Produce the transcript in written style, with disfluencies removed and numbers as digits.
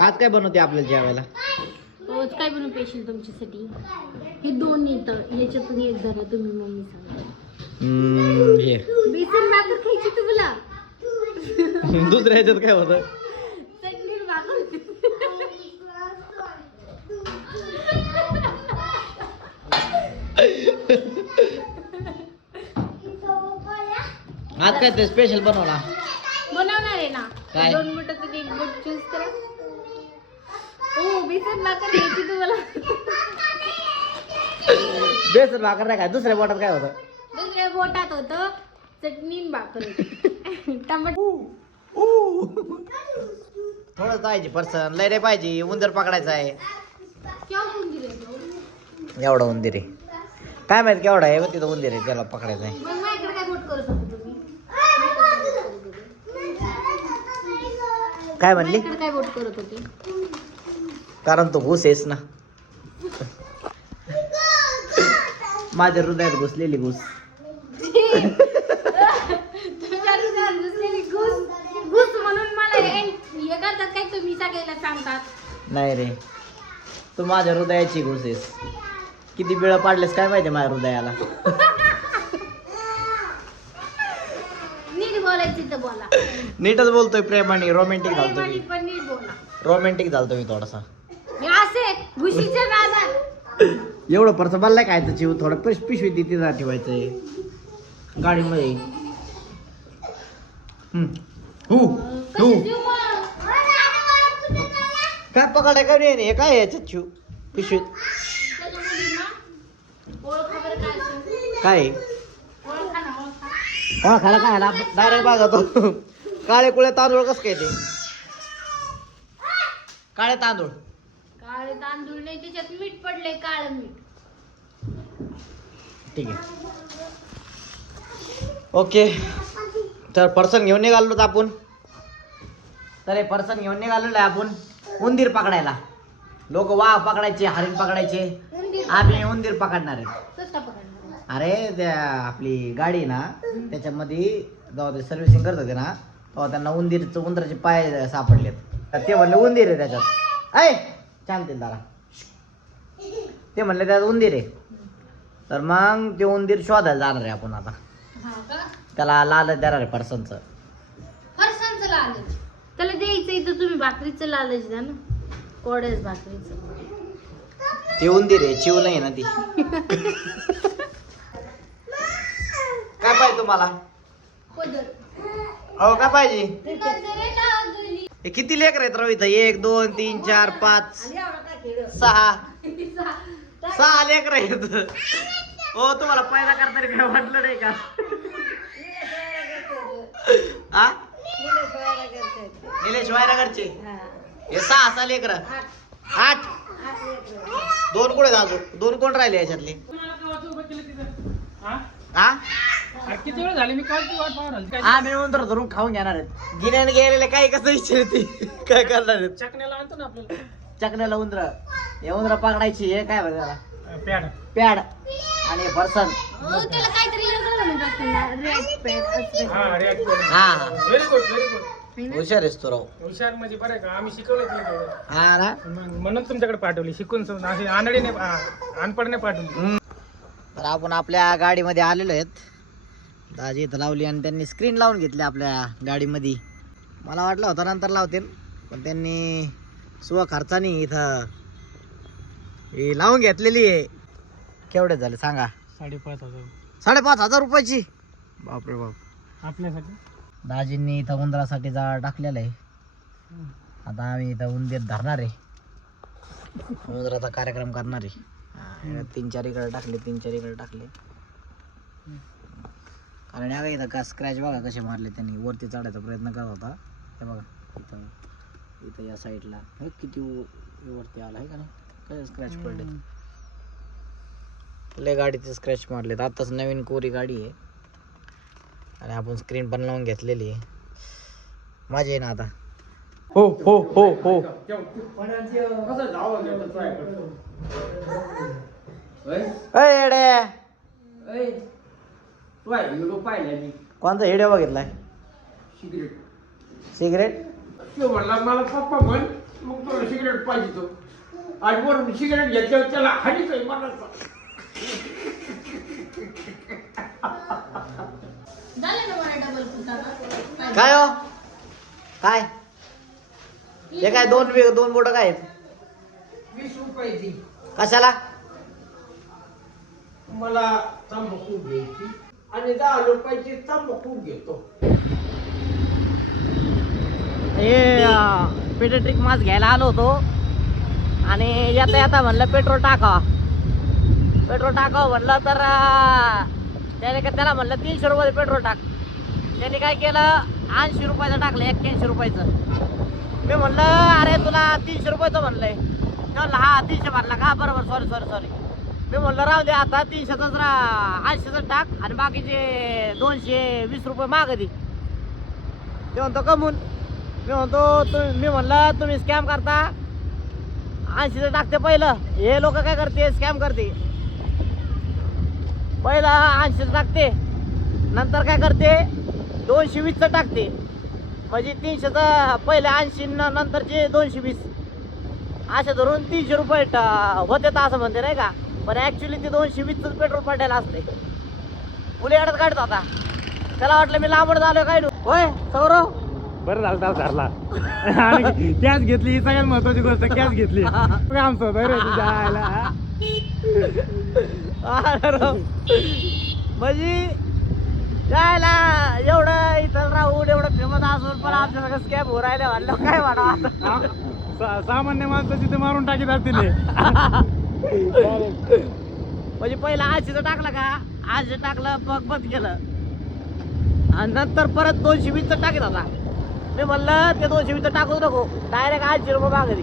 आज काय बनवते आपल्याला जेवायला? रोज काय बनवू स्पेशल तुमच्यासाठी? हे दोन येतं, याच्यातून एक धरा तुम्ही, मम्मी सांगा. हे बेसन भाकर खायची तुला? दुसऱ्या ह्याच्यात काय होतं? चटणी भाकर. आज काय ते स्पेशल बनवला? बनवणार आहे ना. काय? 2 मिनिटाचं एक बोट चूज करा. ओ बेसन भाकर खायची तुम्हाला? बेसन भाकर नाही काय, दुसऱ्या बोटात काय होतं? दुसऱ्या बोटात होतं चटणी आणि भाकर होती. टमाटर. थोडं पाहिजे पर्सन, लय रे पाहिजे. उंदर पकडायचा आहे. केव्हा फोन दिले? एवढा उंदीर आहे. काय माहित केवढा आहे, तिथं उंदीर आहे, त्याला पकडायचा आहे. मग माझ्याकडे काय बोट करत होते तुम्ही? काय म्हणली? माझ्याकडे काय बोट करत होते? कारण तो घुस आहेस ना. माझ्या हृदयात घुसलेली घुस. तुमच्या हृदयात घुसलेली घुस. घुस म्हणून मला हे करतात काय तुम्ही सगळ्याला सांगतात? नाही रे, तू माझ्या हृदयाची घुस आहेस. किती वेळ पाडलेस काय माहिती माझ्या हृदयाला. नीट बोलायची तर बोला. नीटच बोलतोय, प्रेमाने. रोमॅन्टिक झालतो प्रेमाने मी. पण नीट बोला. रोमॅन्टिक झालतो मी थोडासा. मी असे घुशीच्या नादात. एवढं परत मला काय जीव थोडं पिशवी तिथे ठेवायचंय गाडीमध्ये. हो हो काय पकडाय काय नाही. हे काय याच्यात शिव पिशवीत काय आहे? हा खाला काय आला डायरेक्ट बघा तो. काळे कुळे तांदूळ कस काय ते? काळे तांदूळ. काळे तांदूळ नाही, त्याच्यात मीठ पडले, काळं मीठ. ठीक आहे, ओके. तर पर्सन घेऊन निघालो आपण. तर हे पर्सन घेऊन निघालेलो आहे आपण उंदीर पकडायला. लोक वाघ पकडायचे, हरिण पकडायचे, आम्ही उंदीर पकडणार आहे. कसं पकडणार? अरे त्या आपली गाडी ना, त्याच्यामध्ये जेव्हा ते सर्व्हिसिंग करत होते ना, तेव्हा त्यांना उंदराचे पाय सापडलेत. तर ते म्हणले उंदीर आहे त्याच्यात. ऐ शांत दादा. ते म्हणले त्यात उंदीर आहे. तर मग ते उंदीर शोधायला जाणार आहे आपण आता. त्याला लालच देणार आहे पर्सनचं. फरसाणचं लालच त्याला द्यायचंय तर तुम्ही भाकरीचं लालच द्या ना. कोड्याच भाकरीचं. ते उंदीर आहे, चिव नाही ना ती. काय पाहिजे तुम्हाला? हो काय पाहिजे? हे किती लेकर आहेत रवी? 1 2 3 4 5 6 लेकर आहेत. हो तुम्हाला पैदा करताना काय वाटलं नाही का? हा निलेश वायरागरचे हे 6 लेकर. 8 2 कुठे अजून? 2 कोण राहिले याच्यातले? किती वेळ झाली मी कालची वाट पाहणार. आम्ही उंदर धरून खाऊन घेणार आहेत. गिन्याने गेलेले काही कसं विचारते काय करणार आहेत? चकण्याला आणतो ना आपल्याला चकण्याला उंदर, हे उंदर पकडायची. हे काय म्हणतात पॅड. पॅड आणि पर्सन. त्याला काहीतरी वेगळं म्हणत असतं ना, रेड पॅड असं. हा रेड पॅड. हा व्हेरी गुड व्हेरी गुड. हुशार आहेस तू राव. हुशार म्हणजे बरं आहे का, आम्ही शिकवलं तुला. हा ना. म्हणून तुमच्याकडे पाठवली. शिकून असे अनडीने अनपडने पाठवली. तर आपण आपल्या गाडीमध्ये आलेलो आहेत. दाजी इथं लावली आणि त्यांनी स्क्रीन लावून घेतली आपल्या गाडीमध्ये. मला वाटलं होतं नंतर लावतील, पण त्यांनी स्वखर्चाने इथं ही लावून घेतलेली आहे. केवढे झाले सांगा? 5,500. 5,500 रुपयाची. बापरे बाप. आपल्यासाठी दाजींनी इथं उंदरासाठी जाळ टाकलेला आहे. आता आम्ही इथं उंदीर धरणार आहे, उंदराचा कार्यक्रम करणार आहे. 3-4 इकडे टाकले, 3-4 इकडे टाकले. कारण या इथं का स्क्रॅच बघा कसे मारले त्यांनी. वरती चढायचा प्रयत्न करत होता. हे बघा इथं इथं या साईडला किती वरती आला आहे का नाही, काय स्क्रॅच पडले. लय गाडीचे स्क्रॅच मारलेत. आताच नवीन कोरी गाडी आहे आणि आपण स्क्रीन पण लावून घेतलेली आहे. मजा आहे ना आता. हो हो हो हो. कोणता व्हिडिओ बघितलाय? सिगरेट. म्हणला मला पप्पा म्हण, मग सिगरेट पाहिजे तो आणि वरून सिगरेट घेतल्यावर त्याला हानीच मनाचा. झालं ना मला डबल कुटाणा. काय हो काय हे काय दोन बोट काय आहेत? 20 रुपये दे. कशाला? मला तंबाखू घ्यायची आणि 10 रुपयाची तंबाखू घेतो. हे पेट्रोल मास घ्यायला आलो होतो आणि येता येता म्हणलं पेट्रोल टाकावा म्हणलं तर त्याला म्हणलं 300 रुपये पेट्रोल टाक. त्याने काय केलं 80 रुपयाचं टाकलं 81 रुपयाचं. मी म्हणलं अरे तुला 300 रुपयाचं म्हणलंय. ते म्हणलं हा 300 म्हणला का बरोबर सॉरी. मी म्हणलं राहू दे आता 300च 80च टाक आणि बाकीचे 220 रुपये माग दे. ते म्हणतो कमून. मी म्हणलं तुम्ही स्कॅम करता 80चं टाकते पहिलं. हे लोक काय करते स्कॅम करते. पहिलं 80चं टाकते नंतर काय करते 220चं टाकते. म्हणजे 300चं पहिले 80 नंतरचे 220 असे धरून 300 रुपये होते तर असं म्हणते नाही का. पण ॲक्च्युली ते 220चं पेट्रोल पडायला असते. उलीकडत काढतो आता. त्याला वाटलं मी लांबड झालो काय होय सौरव. बरं झालं धरला आणि कॅश घेतली ही सगळ्यात महत्वाची गोष्ट. कॅश घेतली आमचं रे तुझ्या आयला. म्हणजे जायला एवढं इथं राहून एवढं फेमस असून पण आमच्या सगळं स्कॅम हो राहिले म्हणलं काय म्हणा. सामान्य माणसाची ते मारून टाकीत असतील. म्हणजे पहिला 80चं टाकलं का 80 टाकलं मग बंद केलं आणि नंतर परत 220चं टाकीत होता. मी म्हणलं ते 220चं टाकूच नको डायरेक्ट 80 रुपये मागं दे.